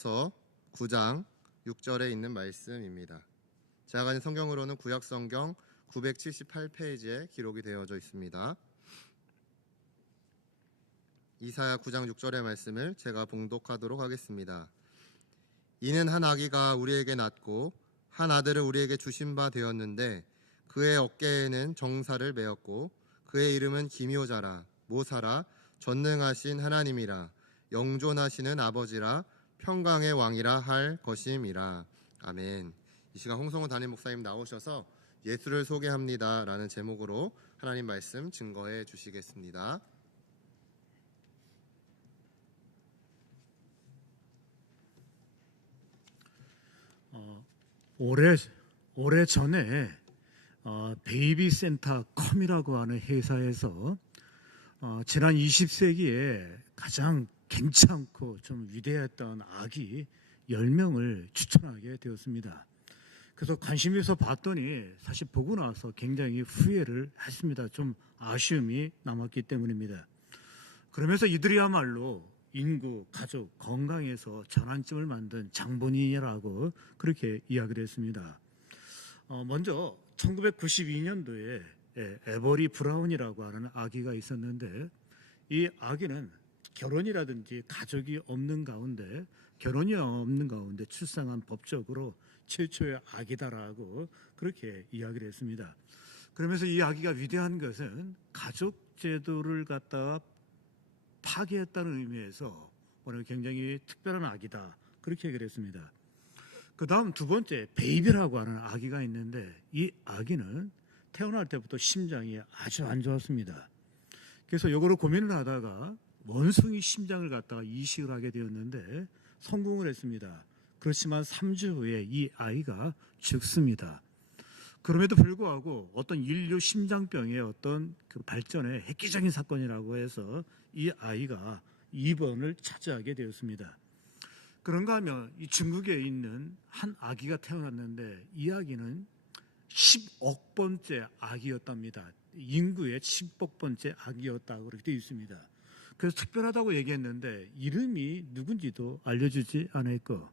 이사야서 9장 6절에 있는 말씀입니다. 제가 가진 성경으로는 구약 성경 978페이지에 기록이 되어져 있습니다. 이사야 9장 6절의 말씀을 제가 봉독하도록 하겠습니다. 이는 한 아기가 우리에게 낳고 한 아들을 우리에게 주신 바 되었는데 그의 어깨에는 정사를 메었고 그의 이름은 기묘자라 모사라 전능하신 하나님이라 영존하시는 아버지라 평강의 왕이라 할 것임이라. 아멘. 이 시간 홍성호 담임 목사님 나오셔서 예수를 소개합니다 라는 제목으로 하나님 말씀 증거해 주시겠습니다. 오래 전에 베이비센터컴이라고 하는 회사에서 지난 20세기에 가장 괜찮고 좀 위대했던 아기 10명을 추천하게 되었습니다. 그래서 관심 있어 봤더니 사실 보고 나서 굉장히 후회를 했습니다. 좀 아쉬움이 남았기 때문입니다. 그러면서 이들이야말로 인구, 가족, 건강에서 전환점을 만든 장본인이라고 그렇게 이야기를 했습니다. 먼저 1992년도에 에버리 브라운이라고 하는 아기가 있었는데 이 아기는 결혼이 없는 가운데 출산한 법적으로 최초의 아기다라고 그렇게 이야기를 했습니다. 그러면서 이 아기가 위대한 것은 가족 제도를 갖다가 파괴했다는 의미에서 오늘 굉장히 특별한 아기다 그렇게 얘기를 했습니다. 그 다음 두 번째 베이비라고 하는 아기가 있는데 이 아기는 태어날 때부터 심장이 아주 안 좋았습니다. 그래서 이거로 고민을 하다가 원숭이 심장을 갖다가 이식을 하게 되었는데 성공을 했습니다. 그렇지만 3주 후에 이 아이가 죽습니다. 그럼에도 불구하고 어떤 인류 심장병의 어떤 그 발전의 획기적인 사건이라고 해서 이 아이가 입원을 차지하게 되었습니다. 그런가 하면 이 중국에 있는 한 아기가 태어났는데 이 아기는 10억 번째 아기였답니다. 인구의 10억 번째 아기였다고 그렇게 되어 있습니다. 그래서 특별하다고 얘기했는데 이름이 누군지도 알려주지 않았고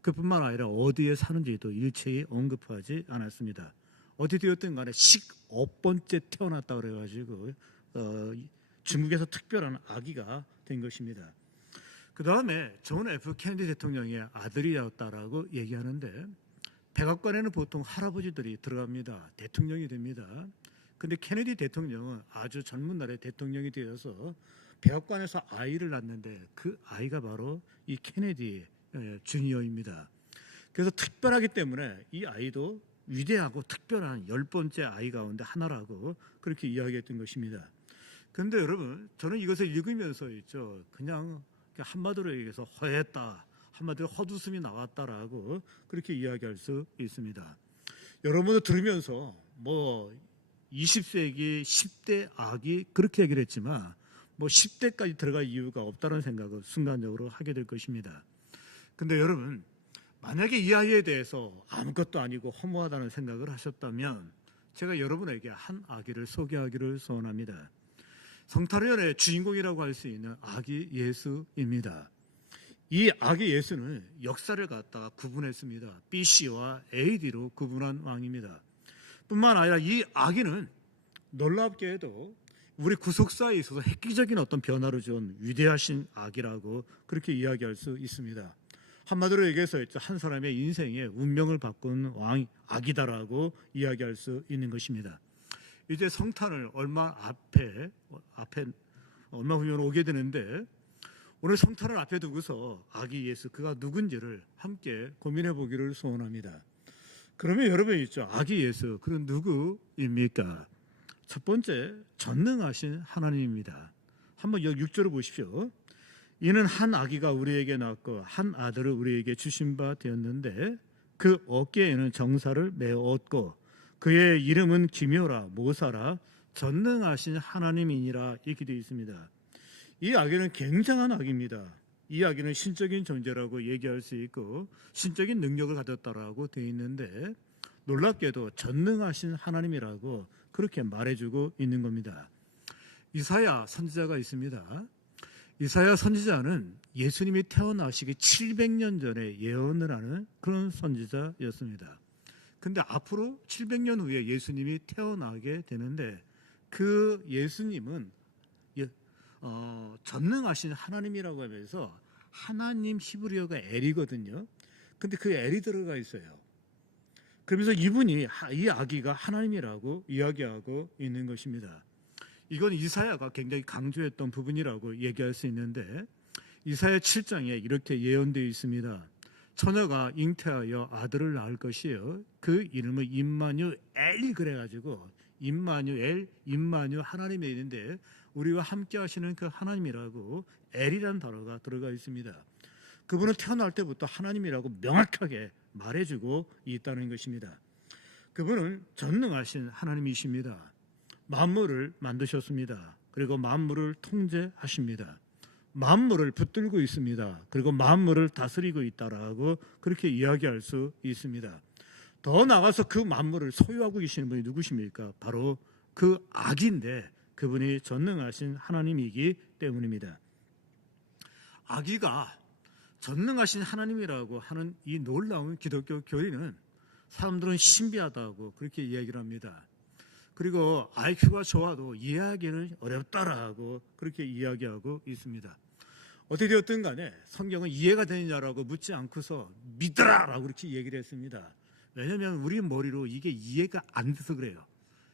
그뿐만 아니라 어디에 사는지도 일체히 언급하지 않았습니다. 어디 되었든 간에 10억 번째 태어났다고 그래가지고 중국에서 특별한 아기가 된 것입니다. 그 다음에 존 F 케네디 대통령의 아들이었다라고 얘기하는데 백악관에는 보통 할아버지들이 들어갑니다. 대통령이 됩니다. 근데 케네디 대통령은 아주 젊은 날에 대통령이 되어서 백악관에서 아이를 낳는데 그 아이가 바로 이 케네디 주니어입니다. 그래서 특별하기 때문에 이 아이도 위대하고 특별한 10번째 아이 가운데 하나라고 그렇게 이야기했던 것입니다. 그런데 여러분 저는 이것을 읽으면서 있죠. 그냥 한마디로 얘기해서 허했다. 한마디로 헛웃음이 나왔다라고 그렇게 이야기할 수 있습니다. 여러분도 들으면서 20세기 10대 아기 그렇게 얘기를 했지만 10대까지 들어갈 이유가 없다는 생각을 순간적으로 하게 될 것입니다. 근데 여러분 만약에 이 아이에 대해서 아무것도 아니고 허무하다는 생각을 하셨다면 제가 여러분에게 한 아기를 소개하기를 소원합니다. 성탄절의 주인공이라고 할 수 있는 아기 예수입니다. 이 아기 예수는 역사를 갖다가 구분했습니다. BC와 AD로 구분한 왕입니다. 뿐만 아니라 이 아기는 놀랍게도 우리 구속사에 있어서 획기적인 어떤 변화를 준 위대하신 아기라고 그렇게 이야기할 수 있습니다. 한마디로 얘기해서 한 사람의 인생의 운명을 바꾼 왕 아기다라고 이야기할 수 있는 것입니다. 이제 성탄을 얼마 후면 오게 되는데 오늘 성탄을 앞에 두고서 아기 예수 그가 누군지를 함께 고민해 보기를 소원합니다. 그러면 여러분 있죠. 아기 예수 그는 누구입니까? 첫 번째 전능하신 하나님입니다. 한번 여기 6절을 보십시오. 이는 한 아기가 우리에게 낳고 한 아들을 우리에게 주신 바 되었는데 그 어깨에는 정사를 메었고 그의 이름은 기묘라 모사라 전능하신 하나님이니라 이렇게 되어 있습니다. 이 아기는 굉장한 아기입니다. 이 아기는 신적인 존재라고 얘기할 수 있고 신적인 능력을 가졌다라고 되어 있는데 놀랍게도 전능하신 하나님이라고 그렇게 말해주고 있는 겁니다. 이사야 선지자가 있습니다. 이사야 선지자는 예수님이 태어나시기 700년 전에 예언을 하는 그런 선지자였습니다. 근데 앞으로 700년 후에 예수님이 태어나게 되는데 그 예수님은 전능하신 하나님이라고 하면서 하나님 히브리어가 엘이거든요. 근데 그 엘이 들어가 있어요. 그러면서 이분이 이 아기가 하나님이라고 이야기하고 있는 것입니다. 이건 이사야가 굉장히 강조했던 부분이라고 얘기할 수 있는데 이사야 7장에 이렇게 예언되어 있습니다. 처녀가 잉태하여 아들을 낳을 것이요 그 이름을 임마누엘 그래가지고 임마누엘 하나님의 이름인데 우리와 함께 하시는 그 하나님이라고 엘이라는 단어가 들어가 있습니다. 그분은 태어날 때부터 하나님이라고 명확하게 말해주고 있다는 것입니다. 그분은 전능하신 하나님이십니다. 만물을 만드셨습니다. 그리고 만물을 통제하십니다. 만물을 붙들고 있습니다. 그리고 만물을 다스리고 있다라고 그렇게 이야기할 수 있습니다. 더 나아가서 그 만물을 소유하고 계시는 분이 누구십니까? 바로 그 아기인데 그분이 전능하신 하나님이기 때문입니다. 아기가 전능하신 하나님이라고 하는 이 놀라운 기독교 교리는 사람들은 신비하다고 그렇게 이야기를 합니다. 그리고 IQ가 좋아도 이해하기는 어렵다라고 그렇게 이야기하고 있습니다. 어떻게 되었든 간에 성경은 이해가 되느냐라고 묻지 않고서 믿으라라고 그렇게 얘기를 했습니다. 왜냐하면 우리 머리로 이게 이해가 안 돼서 그래요.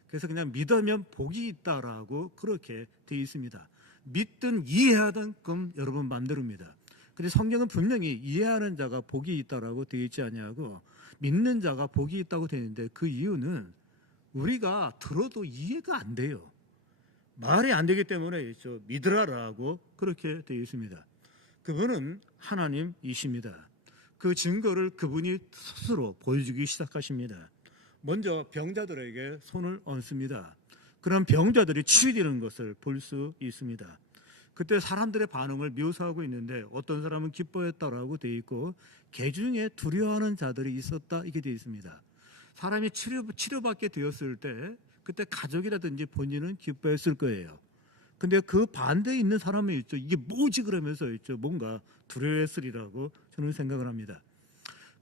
그래서 그냥 믿으면 복이 있다라고 그렇게 되어 있습니다. 믿든 이해하든 그건 여러분 마음대로입니다. 근데 성경은 분명히 이해하는 자가 복이 있다라고 되어 있지 않냐고 믿는 자가 복이 있다고 되어 있는데 그 이유는 우리가 들어도 이해가 안 돼요. 말이 안 되기 때문에 믿으라라고 그렇게 되어 있습니다. 그분은 하나님이십니다. 그 증거를 그분이 스스로 보여주기 시작하십니다. 먼저 병자들에게 손을 얹습니다. 그런 병자들이 치유되는 것을 볼 수 있습니다. 그때 사람들의 반응을 묘사하고 있는데 어떤 사람은 기뻐했다라고 되어 있고 개 중에 두려워하는 자들이 있었다 이렇게 되어 있습니다. 사람이 치료받게 되었을 때 그때 가족이라든지 본인은 기뻐했을 거예요. 근데 그 반대에 있는 사람이 있죠. 이게 뭐지 그러면서 있죠. 뭔가 두려워했으리라고 저는 생각을 합니다.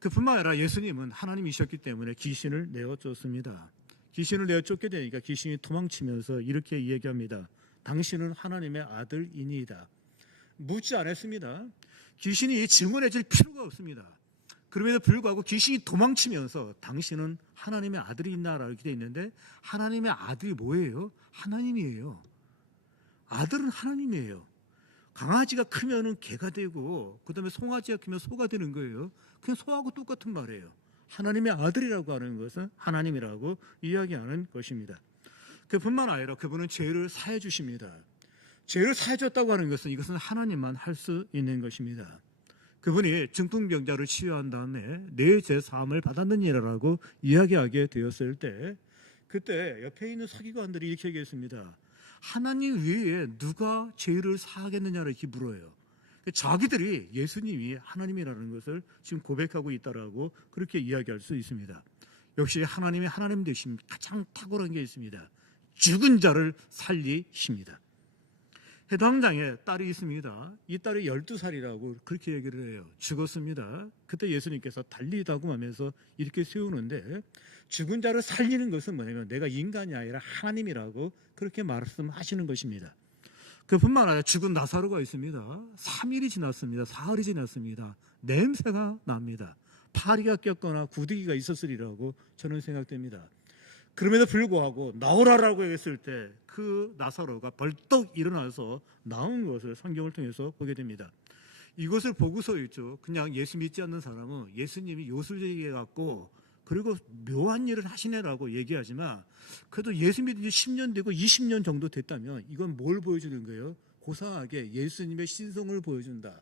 그뿐만 아니라 예수님은 하나님이셨기 때문에 귀신을 내어쫓습니다. 귀신을 내어쫓게 되니까 귀신이 도망치면서 이렇게 이야기합니다. 당신은 하나님의 아들이니이다. 묻지 않았습니다. 귀신이 증언해 줄 필요가 없습니다. 그럼에도 불구하고 귀신이 도망치면서 당신은 하나님의 아들이 있나라고 이렇게 되어 있는데 하나님의 아들이 뭐예요? 하나님이에요. 아들은 하나님이에요. 강아지가 크면은 개가 되고 그다음에 송아지가 크면 소가 되는 거예요. 그냥 소하고 똑같은 말이에요. 하나님의 아들이라고 하는 것은 하나님이라고 이야기하는 것입니다. 그뿐만 아니라 그분은 죄를 사해 주십니다. 죄를 사해 줬다고 하는 것은 이것은 하나님만 할 수 있는 것입니다. 그분이 중풍병자를 치유한 다음에 내 죄 사함을 받았느니라고 이야기하게 되었을 때 그때 옆에 있는 서기관들이 이렇게 얘기했습니다. 하나님 외에 누가 죄를 사하겠느냐를 이렇게 물어요. 자기들이 예수님이 하나님이라는 것을 지금 고백하고 있다라고 그렇게 이야기할 수 있습니다. 역시 하나님이 하나님 되심 가장 탁월한 게 있습니다. 죽은 자를 살리십니다. 해당장에 딸이 있습니다. 이 딸이 12살이라고 그렇게 얘기를 해요. 죽었습니다. 그때 예수님께서 달리다고 하면서 이렇게 세우는데 죽은 자를 살리는 것은 뭐냐면 내가 인간이 아니라 하나님이라고 그렇게 말씀하시는 것입니다. 그뿐만 아니라 죽은 나사로가 있습니다. 3일이 지났습니다. 사흘이 지났습니다. 냄새가 납니다. 파리가 꼈거나 구더기가 있었으리라고 저는 생각됩니다. 그럼에도 불구하고 나오라라고 했을 때 그 나사로가 벌떡 일어나서 나온 것을 성경을 통해서 보게 됩니다. 이것을 보고서 있죠. 그냥 예수 믿지 않는 사람은 예수님이 요술쟁이 같고 그리고 묘한 일을 하시네라고 얘기하지만 그래도 예수 믿은 지 10년 되고 20년 정도 됐다면 이건 뭘 보여주는 거예요? 고상하게 예수님의 신성을 보여준다.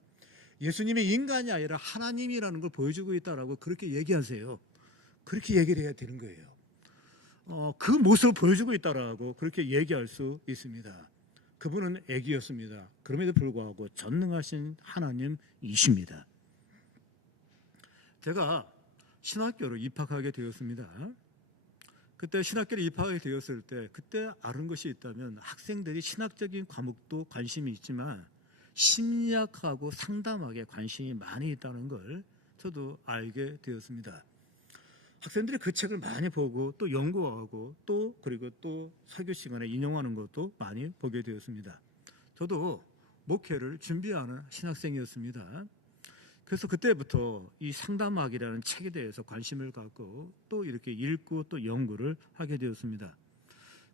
예수님이 인간이 아니라 하나님이라는 걸 보여주고 있다라고 그렇게 얘기하세요. 그렇게 얘기를 해야 되는 거예요. 그 모습을 보여주고 있다라고 그렇게 얘기할 수 있습니다. 그분은 애기였습니다. 그럼에도 불구하고 전능하신 하나님이십니다. 제가 신학교로 입학하게 되었습니다. 그때 신학교에 입학하게 되었을 때 그때 아는 것이 있다면 학생들이 신학적인 과목도 관심이 있지만 심리학하고 상담학에 관심이 많이 있다는 걸 저도 알게 되었습니다. 학생들이 그 책을 많이 보고 또 연구하고 또 그리고 또 설교 시간에 인용하는 것도 많이 보게 되었습니다. 저도 목회를 준비하는 신학생이었습니다. 그래서 그때부터 이 상담학이라는 책에 대해서 관심을 갖고 또 이렇게 읽고 또 연구를 하게 되었습니다.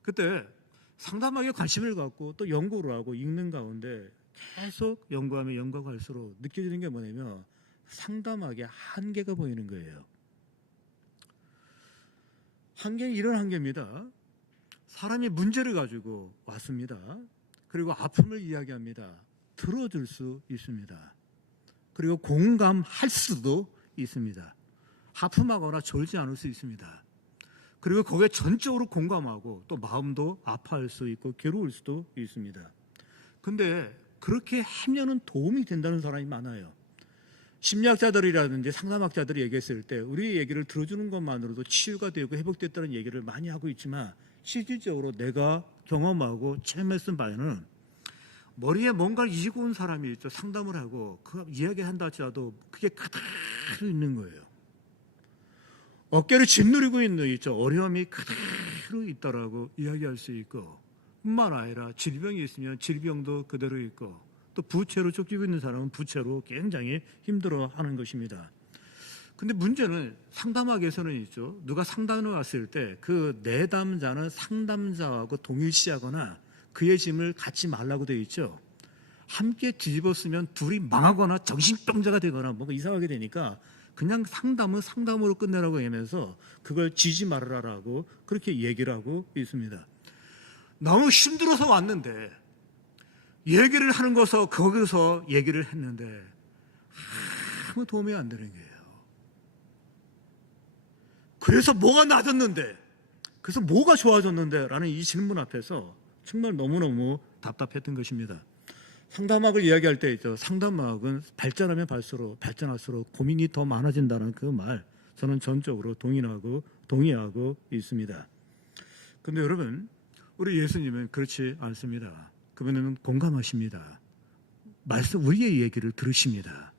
그때 상담학에 관심을 갖고 또 연구를 하고 읽는 가운데 계속 연구하면 연구할수록 느껴지는 게 뭐냐면 상담학의 한계가 보이는 거예요. 한계는 이런 한계입니다. 사람이 문제를 가지고 왔습니다. 그리고 아픔을 이야기합니다. 들어줄 수 있습니다. 그리고 공감할 수도 있습니다. 하품하거나 졸지 않을 수 있습니다. 그리고 거기에 전적으로 공감하고 또 마음도 아파할 수 있고 괴로울 수도 있습니다. 근데 그렇게 하면은 도움이 된다는 사람이 많아요. 심리학자들이라든지 상담학자들이 얘기했을 때 우리 얘기를 들어주는 것만으로도 치유가 되고 회복됐다는 얘기를 많이 하고 있지만 실질적으로 내가 경험하고 체험했은 바에는 머리에 뭔가를 이고 온 사람이 있죠. 상담을 하고 그 이야기한다 할지라도 그게 그대로 있는 거예요. 어깨를 짓누르고 있는 있죠. 어려움이 그대로 있다라고 이야기할 수 있고 뿐만 아니라 질병이 있으면 질병도 그대로 있고 또 부채로 쫓기고 있는 사람은 부채로 굉장히 힘들어하는 것입니다. 근데 문제는 상담학에서는 있죠. 누가 상담을 왔을 때 그 내담자는 상담자하고 동일시하거나 그의 짐을 갖지 말라고 되어 있죠. 함께 뒤집어 쓰면 둘이 망하거나 정신병자가 되거나 뭔가 이상하게 되니까 그냥 상담은 상담으로 끝내라고 하면서 그걸 지지 말아라라고 그렇게 얘기를 하고 있습니다. 너무 힘들어서 왔는데 얘기를 하는 것서 거기서 얘기를 했는데 아무 도움이 안 되는 거예요. 그래서 뭐가 나아졌는데, 그래서 뭐가 좋아졌는데 라는 이 질문 앞에서 정말 너무너무 답답했던 것입니다. 상담학을 이야기할 때 있죠. 상담학은 발전하면 발전할수록 고민이 더 많아진다는 그 말 저는 전적으로 동의하고 있습니다. 그런데 여러분, 우리 예수님은 그렇지 않습니다. 그분은 공감하십니다. 우리의 얘기를 들으십니다.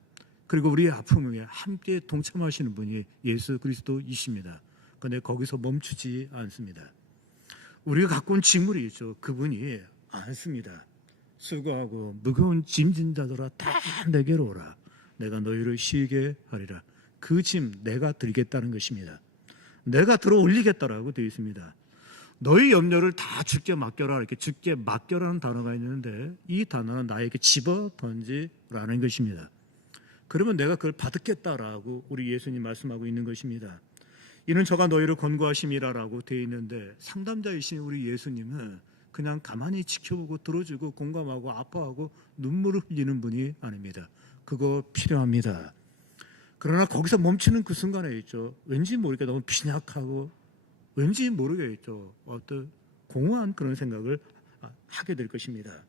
그리고 우리의 아픔에 함께 동참하시는 분이 예수 그리스도이십니다. 그런데 거기서 멈추지 않습니다. 우리가 갖고 온 직물이 있죠. 그분이 않습니다. 수고하고 무거운 짐진 자들아 다 내게로 오라. 내가 너희를 쉬게 하리라. 그 짐 내가 들겠다는 것입니다. 내가 들어 올리겠다라고 되어 있습니다. 너희 염려를 다 주께 맡겨라. 이렇게 주께 맡겨라는 단어가 있는데 이 단어는 나에게 집어 던지라는 것입니다. 그러면 내가 그걸 받겠다라고 우리 예수님 말씀하고 있는 것입니다. 이는 저가 너희를 권고하심이라라고 되어 있는데 상담자이신 우리 예수님은 그냥 가만히 지켜보고 들어주고 공감하고 아파하고 눈물을 흘리는 분이 아닙니다. 그거 필요합니다. 그러나 거기서 멈추는 그 순간에 있죠. 왠지 모르게 너무 빈약하고 왠지 모르겠죠. 어떤 공허한 그런 생각을 하게 될 것입니다.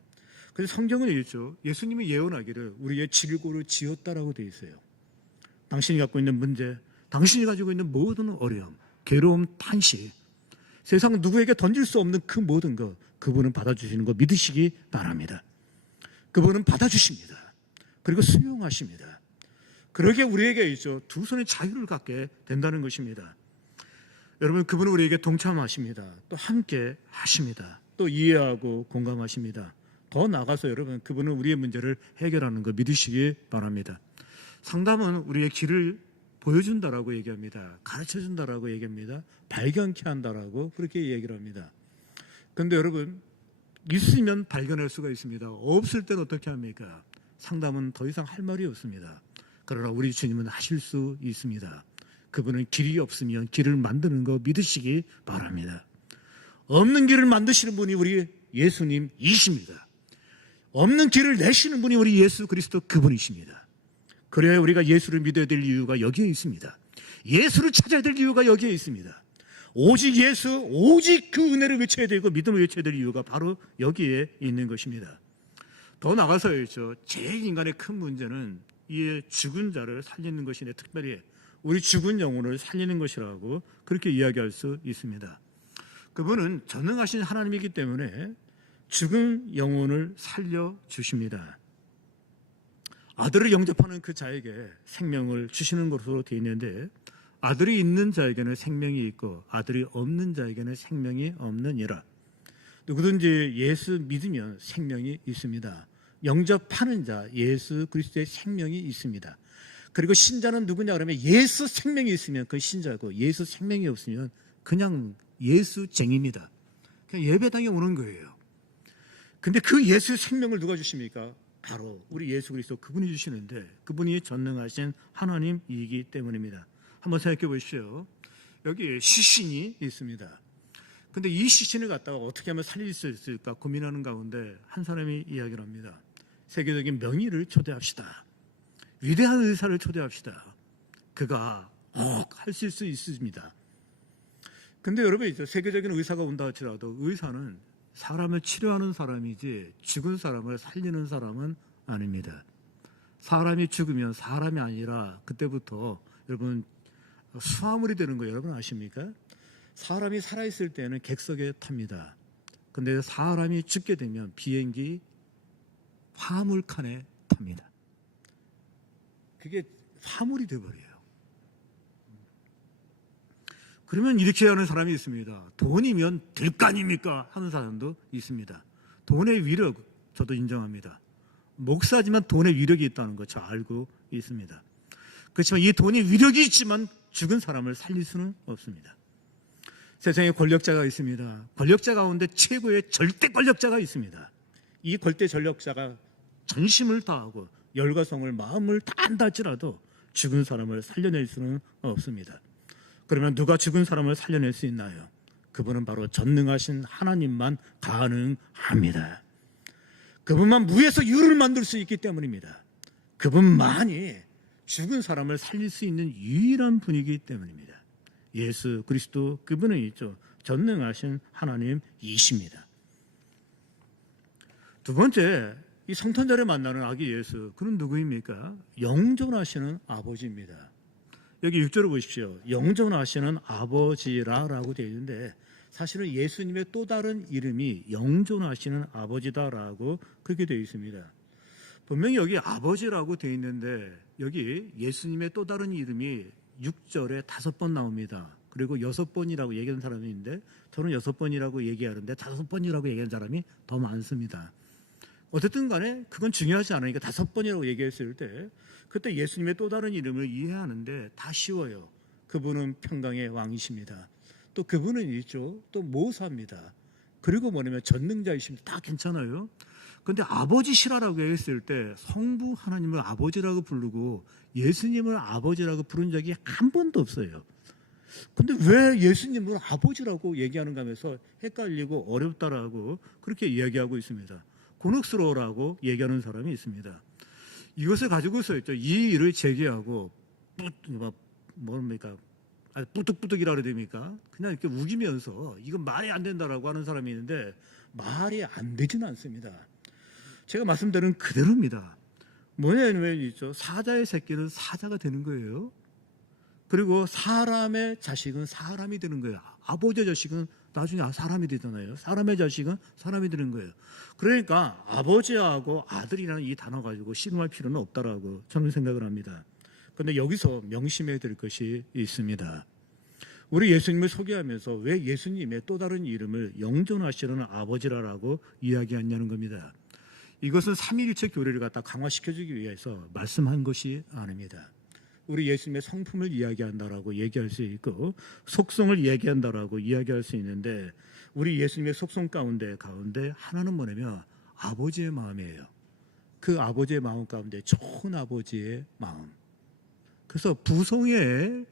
그래서 성경은 있죠. 예수님이 예언하기를 우리의 질고를 지었다라고 되어 있어요. 당신이 갖고 있는 문제, 당신이 가지고 있는 모든 어려움, 괴로움, 탄식, 세상 누구에게 던질 수 없는 그 모든 것, 그분은 받아주시는 거 믿으시기 바랍니다. 그분은 받아주십니다. 그리고 수용하십니다. 그러게 우리에게 있죠. 두 손의 자유를 갖게 된다는 것입니다. 여러분, 그분은 우리에게 동참하십니다. 또 함께 하십니다. 또 이해하고 공감하십니다. 더 나아가서 여러분, 그분은 우리의 문제를 해결하는 거 믿으시기 바랍니다. 상담은 우리의 길을 보여준다라고 얘기합니다. 가르쳐준다라고 얘기합니다. 발견케 한다라고 그렇게 얘기를 합니다. 그런데 여러분, 있으면 발견할 수가 있습니다. 없을 때는 어떻게 합니까? 상담은 더 이상 할 말이 없습니다. 그러나 우리 주님은 하실 수 있습니다. 그분은 길이 없으면 길을 만드는 거 믿으시기 바랍니다. 없는 길을 만드시는 분이 우리 예수님이십니다. 없는 길을 내시는 분이 우리 예수 그리스도 그분이십니다. 그래야 우리가 예수를 믿어야 될 이유가 여기에 있습니다. 예수를 찾아야 될 이유가 여기에 있습니다. 오직 예수, 오직 그 은혜를 외쳐야 되고 믿음을 외쳐야 될 이유가 바로 여기에 있는 것입니다. 더 나가서였죠. 제일 인간의 큰 문제는 이 죽은 자를 살리는 것인데 특별히 우리 죽은 영혼을 살리는 것이라고 그렇게 이야기할 수 있습니다. 그분은 전능하신 하나님이기 때문에 죽은 영혼을 살려주십니다. 아들을 영접하는 그 자에게 생명을 주시는 것으로 되어 있는데 아들이 있는 자에게는 생명이 있고 아들이 없는 자에게는 생명이 없느니라. 누구든지 예수 믿으면 생명이 있습니다. 영접하는 자 예수 그리스도의 생명이 있습니다. 그리고 신자는 누구냐 그러면 예수 생명이 있으면 그 신자고 예수 생명이 없으면 그냥 예수쟁입니다. 그냥 예배당에 오는 거예요. 근데 그 예수 생명을 누가 주십니까? 바로 우리 예수 그리스도 그분이 주시는데 그분이 전능하신 하나님이기 때문입니다. 한번 생각해 보십시오. 여기 시신이 있습니다. 근데 이 시신을 갖다가 어떻게 하면 살릴 수 있을까 고민하는 가운데 한 사람이 이야기를 합니다. 세계적인 명의를 초대합시다. 위대한 의사를 초대합시다. 그가 하실 수 있습니다. 근데 여러분 있죠. 세계적인 의사가 온다 할지라도 의사는 사람을 치료하는 사람이지 죽은 사람을 살리는 사람은 아닙니다. 사람이 죽으면 사람이 아니라 그때부터 여러분 수화물이 되는 거 여러분 아십니까? 사람이 살아있을 때는 객석에 탑니다. 근데 사람이 죽게 되면 비행기 화물칸에 탑니다. 그게 화물이 되어버려요. 그러면 이렇게 하는 사람이 있습니다. 돈이면 될 거 아닙니까? 하는 사람도 있습니다. 돈의 위력 저도 인정합니다. 목사지만 돈의 위력이 있다는 거 저 알고 있습니다. 그렇지만 이 돈이 위력이 있지만 죽은 사람을 살릴 수는 없습니다. 세상에 권력자가 있습니다. 권력자 가운데 최고의 절대 권력자가 있습니다. 이 절대 권력자가 전심을 다하고 열과 성을 마음을 다한다 할지라도 죽은 사람을 살려낼 수는 없습니다. 그러면 누가 죽은 사람을 살려낼 수 있나요? 그분은 바로 전능하신 하나님만 가능합니다. 그분만 무에서 유를 만들 수 있기 때문입니다. 그분만이 죽은 사람을 살릴 수 있는 유일한 분이기 때문입니다. 예수 그리스도 그분은 있죠. 전능하신 하나님이십니다. 두 번째, 이 성탄절에 만나는 아기 예수, 그는 누구입니까? 영존하시는 아버지입니다. 여기 6절을 보십시오. 영존하시는 아버지라라고 되어 있는데 사실은 예수님의 또 다른 이름이 영존하시는 아버지다라고 그렇게 되어 있습니다. 분명히 여기 아버지라고 되어 있는데 여기 예수님의 또 다른 이름이 6절에 5번 나옵니다. 그리고 6번이라고 얘기하는 사람이 있는데 저는 6번이라고 얘기하는데 5번이라고 얘기하는 사람이 더 많습니다. 어쨌든 간에 그건 중요하지 않으니까 5번이라고 얘기했을 때 그때 예수님의 또 다른 이름을 이해하는데 다 쉬워요. 그분은 평강의 왕이십니다. 또 그분은 있죠. 또 모사입니다. 그리고 뭐냐면 전능자이십니다. 다 괜찮아요. 그런데 아버지시라라고 했을 때 성부 하나님을 아버지라고 부르고 예수님을 아버지라고 부른 적이 한 번도 없어요. 근데 왜 예수님을 아버지라고 얘기하는가 하면서 헷갈리고 어렵다라고 그렇게 이야기하고 있습니다. 곤혹스러워라고 얘기하는 사람이 있습니다. 이것을 가지고서 있죠. 이 일을 제기하고 뭡니까? 뿌득뿌득이라 그래야 됩니까? 그냥 이렇게 우기면서 이건 말이 안 된다라고 하는 사람이 있는데 말이 안 되지는 않습니다. 제가 말씀드린 그대로입니다. 뭐냐면 있죠. 사자의 새끼는 사자가 되는 거예요. 그리고 사람의 자식은 사람이 되는 거예요. 아버지의 자식은 나중에 사람이 되잖아요. 사람의 자식은 사람이 되는 거예요. 그러니까 아버지하고 아들이라는 이 단어 가지고 신음할 필요는 없다라고 저는 생각을 합니다. 그런데 여기서 명심해야 될 것이 있습니다. 우리 예수님을 소개하면서 왜 예수님의 또 다른 이름을 영존하시는 아버지라고 이야기하냐는 겁니다. 이것은 삼위일체 교리를 갖다 강화시켜주기 위해서 말씀한 것이 아닙니다. 우리 예수님의 성품을 이야기한다라고 얘기할 수 있고 속성을 이야기한다라고 이야기할 수 있는데 우리 예수님의 속성 가운데 하나는 뭐냐면 아버지의 마음이에요. 그 아버지의 마음 가운데 좋은 아버지의 마음. 그래서 부성애를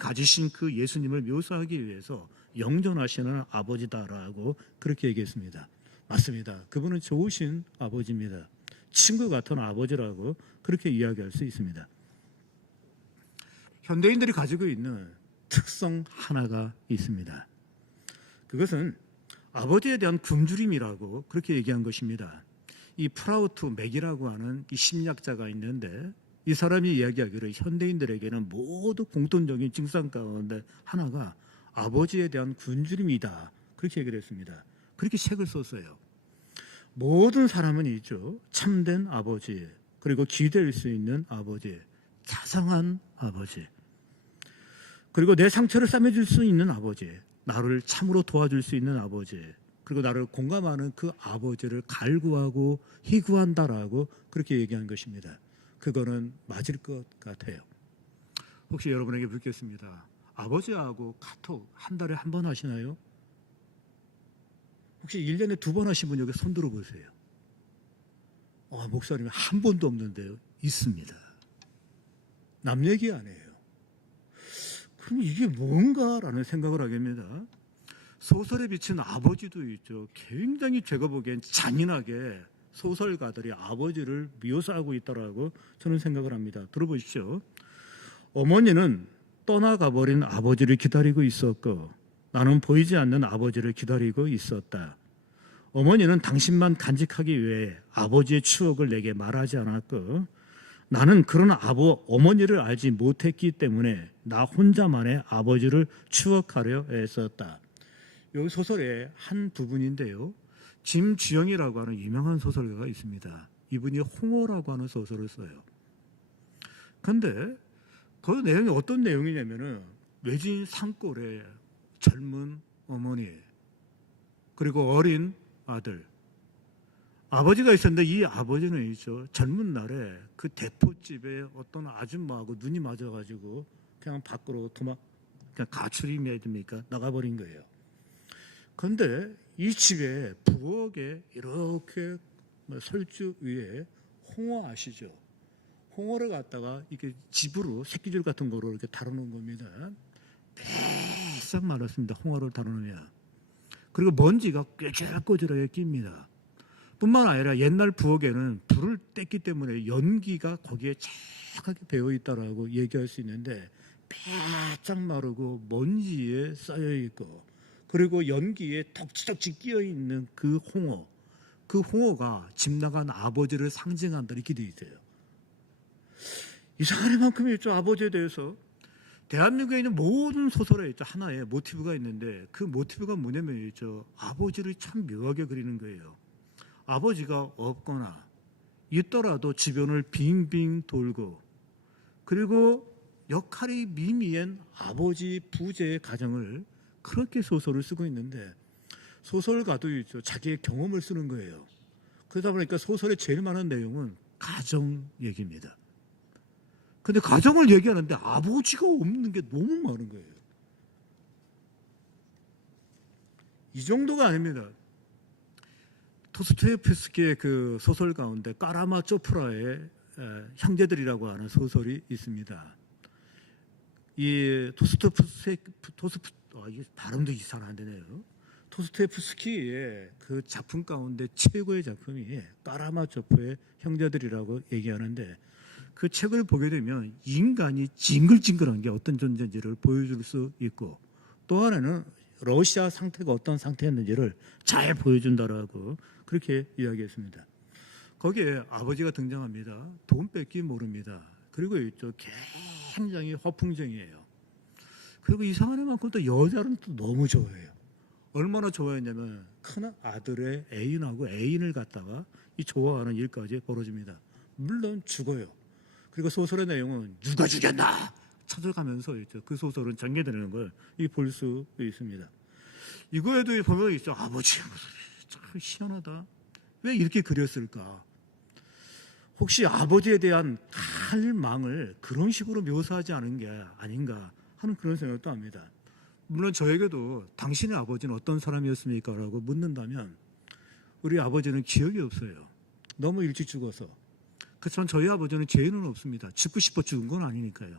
가지신 그 예수님을 묘사하기 위해서 영존하시는 아버지다라고 그렇게 얘기했습니다. 맞습니다. 그분은 좋으신 아버지입니다. 친구 같은 아버지라고 그렇게 이야기할 수 있습니다. 현대인들이 가지고 있는 특성 하나가 있습니다. 그것은 아버지에 대한 굶주림이라고 그렇게 얘기한 것입니다. 이 프라우트 맥이라고 하는 이 심리학자가 있는데 이 사람이 이야기하기를 현대인들에게는 모두 공통적인 증상 가운데 하나가 아버지에 대한 굶주림이다. 그렇게 얘기를 했습니다. 그렇게 책을 썼어요. 모든 사람은 있죠. 참된 아버지, 그리고 기댈 수 있는 아버지, 자상한 아버지, 그리고 내 상처를 싸매줄 수 있는 아버지, 나를 참으로 도와줄 수 있는 아버지, 그리고 나를 공감하는 그 아버지를 갈구하고 희구한다라고 그렇게 얘기한 것입니다. 그거는 맞을 것 같아요. 혹시 여러분에게 묻겠습니다. 아버지하고 카톡 한 달에 한 번 하시나요? 혹시 1년에 2번 하신 분 여기 손 들어보세요. 목사님 한 번도 없는데요. 있습니다. 남 얘기 아니에요. 그럼 이게 뭔가라는 생각을 하게 됩니다. 소설에 비친 아버지도 있죠. 굉장히 제가 보기엔 잔인하게 소설가들이 아버지를 묘사하고 있다라고 저는 생각을 합니다. 들어보십시오. 어머니는 떠나가버린 아버지를 기다리고 있었고 나는 보이지 않는 아버지를 기다리고 있었다. 어머니는 당신만 간직하기 위해 아버지의 추억을 내게 말하지 않았고 나는 그런 어머니를 알지 못했기 때문에 나 혼자만의 아버지를 추억하려 애썼다. 이 소설의 한 부분인데요. 짐주영이라고 하는 유명한 소설가가 있습니다. 이분이 홍어라고 하는 소설을 써요. 그런데 그 내용이 어떤 내용이냐면은 외진 산골에 젊은 어머니 그리고 어린 아들, 아버지가 있었는데 이 아버지는 있죠. 젊은 날에 그 대포집에 어떤 아줌마하고 눈이 맞아가지고 그냥 밖으로 그냥 가출이 됩니까? 나가버린 거예요. 그런데 이 집에 부엌에 이렇게 설주 위에 홍어 아시죠? 홍어를 갖다가 이렇게 집으로 새끼줄 같은 거로 이렇게 다뤄놓은 겁니다. 빼싹 말았습니다. 홍어를 다뤄놓으면. 그리고 먼지가 꾀질꼬질하게 낍니다. 뿐만 아니라 옛날 부엌에는 불을 뗐기 때문에 연기가 거기에 착하게 배어 있다라고 얘기할 수 있는데 바짝 마르고 먼지에 쌓여 있고 그리고 연기에 덕지덕지 끼어 있는 그 홍어가 집 나간 아버지를 상징한다 이렇게 돼 있어요. 이상한 만큼 있죠. 아버지에 대해서 대한민국에 있는 모든 소설에 있죠. 하나의 모티브가 있는데 그 모티브가 뭐냐면 있죠. 아버지를 참 묘하게 그리는 거예요. 아버지가 없거나 있더라도 주변을 빙빙 돌고 그리고 역할이 미미한 아버지 부재의 가정을 그렇게 소설을 쓰고 있는데 소설가도 있죠. 자기의 경험을 쓰는 거예요. 그러다 보니까 소설의 제일 많은 내용은 가정 얘기입니다. 근데 가정을 얘기하는데 아버지가 없는 게 너무 많은 거예요. 이 정도가 아닙니다. 토스토예프스키의 그 소설 가운데 까라마초프라의 형제들이라고 하는 소설이 있습니다. 이 이게 발음도 잘 안 되네요. 토스토예프스키의 그 작품 가운데 최고의 작품이 까라마초프의 형제들이라고 얘기하는데 그 책을 보게 되면 인간이 징글징글한 게 어떤 존재인지를 보여줄 수 있고 또 하나는 러시아 상태가 어떤 상태였는지를 잘 보여준다라고 그렇게 이야기했습니다. 거기에 아버지가 등장합니다. 돈 뺏기 모릅니다. 그리고 있죠. 굉장히 허풍쟁이에요. 그리고 이상한 애만큼 또 여자는 또 너무 좋아해요. 얼마나 좋아했냐면 큰 아들의 애인하고 애인을 갖다가 이 좋아하는 일까지 벌어집니다. 물론 죽어요. 그리고 소설의 내용은 누가 죽였나 찾아가면서 있죠. 그 소설은 전개되는 걸 볼 수 있습니다. 이거에도 보면 있죠. 아버지 참 희한하다. 왜 이렇게 그렸을까? 혹시 아버지에 대한 갈망을 그런 식으로 묘사하지 않은 게 아닌가 하는 그런 생각도 합니다. 물론 저에게도 당신의 아버지는 어떤 사람이었습니까? 라고 묻는다면 우리 아버지는 기억이 없어요. 너무 일찍 죽어서. 그렇지만 저희 아버지는 죄는 없습니다. 죽고 싶어 죽은 건 아니니까요.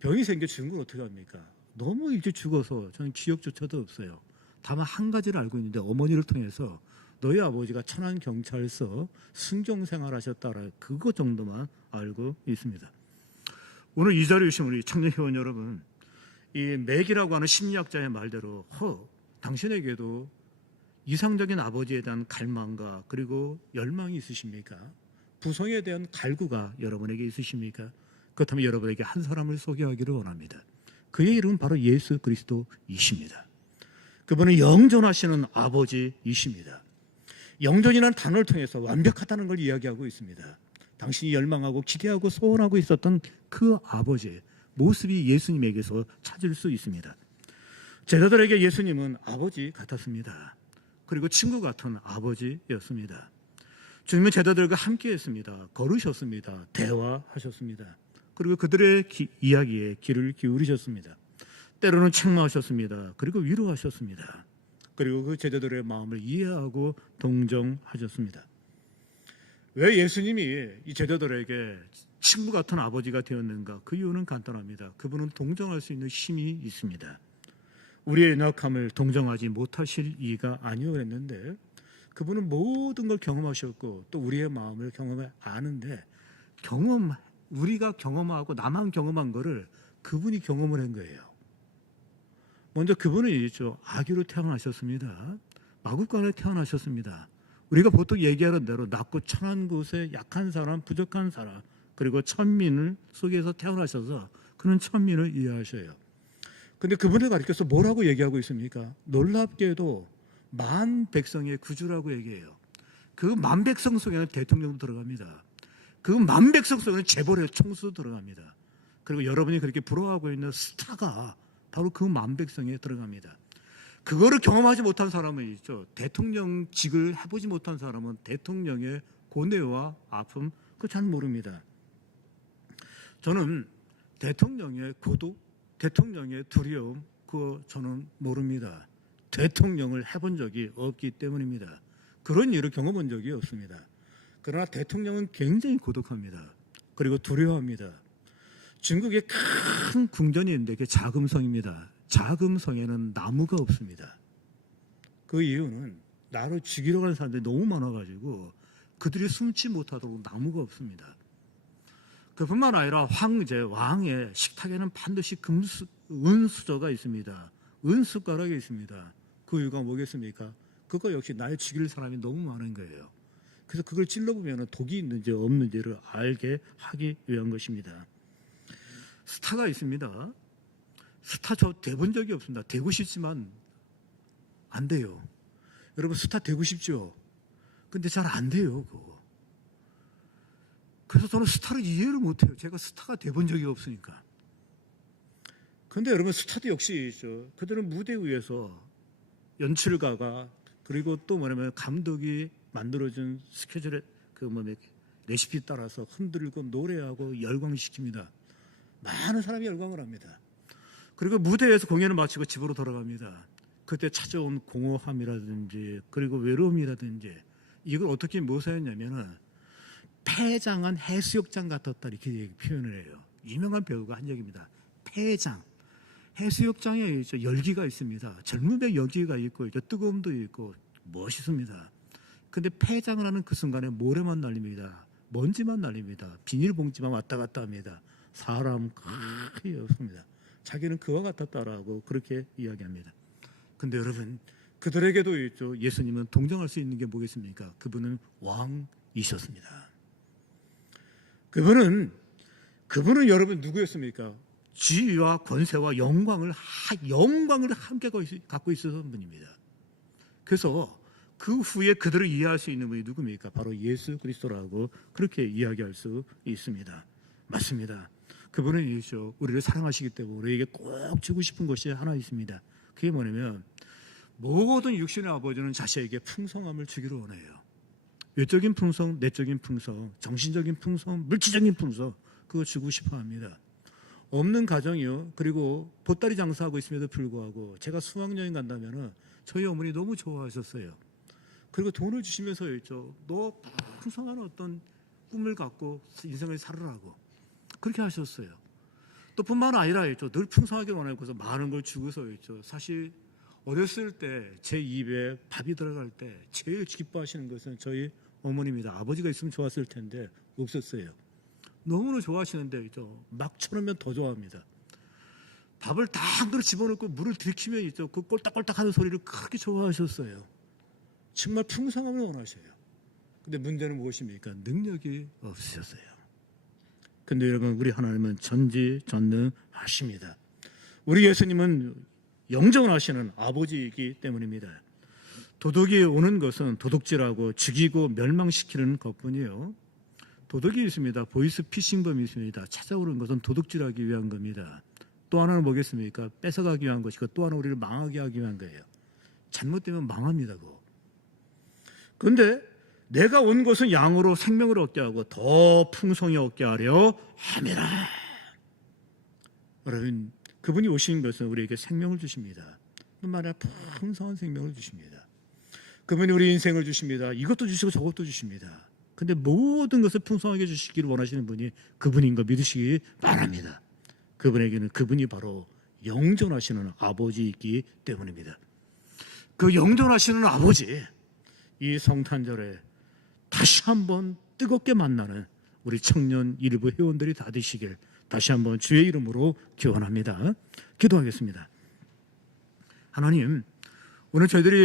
병이 생겨 죽은 건 어떻게 합니까? 너무 일찍 죽어서 저는 기억조차도 없어요. 다만 한 가지를 알고 있는데 어머니를 통해서 너희 아버지가 천안경찰서 승정생활하셨다라 그것 정도만 알고 있습니다. 오늘 이 자리에 오신 우리 청년회원 여러분, 이 맥이라고 하는 심리학자의 말대로 당신에게도 이상적인 아버지에 대한 갈망과 그리고 열망이 있으십니까? 부성에 대한 갈구가 여러분에게 있으십니까? 그렇다면 여러분에게 한 사람을 소개하기를 원합니다. 그의 이름은 바로 예수 그리스도이십니다. 그분은 영존하시는 아버지이십니다. 영존이라는 단어를 통해서 완벽하다는 걸 이야기하고 있습니다. 당신이 열망하고 기대하고 소원하고 있었던 그 아버지의 모습이 예수님에게서 찾을 수 있습니다. 제자들에게 예수님은 아버지 같았습니다. 그리고 친구 같은 아버지였습니다. 주님은 제자들과 함께했습니다. 걸으셨습니다. 대화하셨습니다. 그리고 그들의 이야기에 귀를 기울이셨습니다. 때로는 책망하셨습니다. 그리고 위로하셨습니다. 그리고 그 제자들의 마음을 이해하고 동정하셨습니다. 왜 예수님이 이 제자들에게 친구 같은 아버지가 되었는가? 그 이유는 간단합니다. 그분은 동정할 수 있는 힘이 있습니다. 우리의 연약함을 동정하지 못하실 이가 아니었는데 그분은 모든 걸 경험하셨고 또 우리의 마음을 경험해 아는데 우리가 경험하고 나만 경험한 거를 그분이 경험을 한 거예요. 먼저 그분은 있죠. 아기로 태어나셨습니다. 마구간에 태어나셨습니다. 우리가 보통 얘기하는 대로 낮고 천한 곳에 약한 사람, 부족한 사람, 그리고 천민을 속에서 태어나셔서 그는 천민을 이해하셔요. 근데 그분을 가리켜서 뭐라고 얘기하고 있습니까? 놀랍게도 만 백성의 구주라고 얘기해요. 그 만 백성 속에는 대통령도 들어갑니다. 그 만 백성 속에는 재벌의 총수도 들어갑니다. 그리고 여러분이 그렇게 부러워하고 있는 스타가 바로 그 만 백성에 들어갑니다. 그거를 경험하지 못한 사람은 있죠. 대통령직을 해보지 못한 사람은 대통령의 고뇌와 아픔 그거 잘 모릅니다. 저는 대통령의 고독, 대통령의 두려움 그거 저는 모릅니다. 대통령을 해본 적이 없기 때문입니다. 그런 일을 경험한 적이 없습니다. 그러나 대통령은 굉장히 고독합니다. 그리고 두려워합니다. 중국에 큰 궁전이 있는데 그게 자금성입니다. 자금성에는 나무가 없습니다. 그 이유는 나를 죽이러 가는 사람들이 너무 많아가지고 그들이 숨지 못하도록 나무가 없습니다. 그뿐만 아니라 왕의 식탁에는 반드시 은수저가 있습니다. 은숟가락이 있습니다. 그 이유가 뭐겠습니까? 그거 역시 날 죽일 사람이 너무 많은 거예요. 그래서 그걸 찔러보면 독이 있는지 없는지를 알게 하기 위한 것입니다. 스타가 있습니다. 스타 저 돼본 적이 없습니다. 되고 싶지만 안 돼요. 여러분 스타 되고 싶죠? 근데 잘 안 돼요. 그거. 그래서 저는 스타를 이해를 못해요. 제가 스타가 돼본 적이 없으니까. 그런데 여러분 스타도 역시 있죠. 그들은 무대 위에서 연출가가 그리고 또 뭐냐면 감독이 만들어준 스케줄의 레시피 따라서 흔들고 노래하고 열광시킵니다. 많은 사람이 열광을 합니다. 그리고 무대에서 공연을 마치고 집으로 돌아갑니다. 그때 찾아온 공허함이라든지 그리고 외로움이라든지 이걸 어떻게 묘사했냐면은 폐장한 해수욕장 같았다 이렇게 표현을 해요. 유명한 배우가 한 얘기입니다. 폐장. 해수욕장에 있죠. 열기가 있습니다. 젊음의 열기가 있고 뜨거움도 있고 멋있습니다. 근데 폐장을 하는 그 순간에 모래만 날립니다. 먼지만 날립니다. 비닐봉지만 왔다 갔다 합니다. 사람 거의 없습니다. 자기는 그와 같았다라고 그렇게 이야기합니다. 근데 여러분 그들에게도 있죠. 예수님은 동정할 수 있는 게 뭐겠습니까? 그분은 왕이셨습니다. 그분은 여러분 누구였습니까? 지위와 권세와 영광을 함께 갖고 있었던 분입니다. 그래서 그 후에 그들을 이해할 수 있는 분이 누굽니까? 바로 예수 그리스도라고 그렇게 이야기할 수 있습니다. 맞습니다. 그분은 이죠. 우리를 사랑하시기 때문에 우리에게 꼭 주고 싶은 것이 하나 있습니다. 그게 뭐냐면 모든 육신의 아버지는 자식에게 풍성함을 주기를 원해요. 외적인 풍성, 내적인 풍성, 정신적인 풍성, 물질적인 풍성 그거 주고 싶어합니다. 없는 가정이요. 그리고 보따리 장사하고 있음에도 불구하고 제가 수학여행 간다면은 저희 어머니 너무 좋아하셨어요. 그리고 돈을 주시면서 있죠. 너 풍성한 어떤 꿈을 갖고 인생을 살으라고 그렇게 하셨어요. 또 뿐만 아니라 있죠. 늘 풍성하게 원하고서 많은 걸 주고서 있죠. 사실 어렸을 때 제 입에 밥이 들어갈 때 제일 기뻐하시는 것은 저희 어머니입니다. 아버지가 있으면 좋았을 텐데 없었어요. 너무나 좋아하시는데 있죠. 막 쳐놓으면 더 좋아합니다. 밥을 다 한 그릇 집어넣고 물을 들이키면 있죠. 그 꼴딱꼴딱 하는 소리를 그렇게 좋아하셨어요. 정말 풍성함을 원하셔요. 근데 문제는 무엇입니까? 능력이 없으셨어요. 근데 여러분 우리 하나님은 전지전능하십니다. 우리 예수님은 영존하시는 아버지이기 때문입니다. 도둑이 오는 것은 도둑질하고 죽이고 멸망시키는 것뿐이요. 도덕이 있습니다. 보이스 피싱범이 있습니다. 찾아오는 것은 도둑질하기 위한 겁니다. 또 하나는 뭐겠습니까? 뺏어가기 위한 것이고 또 하나 우리를 망하게 하기 위한 거예요. 잘못되면 망합니다. 그런데 내가 온 것은 양으로 생명을 얻게 하고 더 풍성히 얻게 하려 함이라. 여러분, 그분이 오신 것은 우리에게 생명을 주십니다. 뿐만 아니라 풍성한 생명을 주십니다. 그분이 우리 인생을 주십니다. 이것도 주시고 저것도 주십니다. 근데 모든 것을 풍성하게 주시기를 원하시는 분이 그분인 거 믿으시기 바랍니다. 그분에게는 그분이 바로 영존하시는 아버지이기 때문입니다. 그 영존하시는 아버지, 이 성탄절에 다시 한번 뜨겁게 만나는 우리 청년 일부 회원들이 다 되시길 다시 한번 주의 이름으로 기원합니다. 기도하겠습니다. 하나님, 오늘 저희들이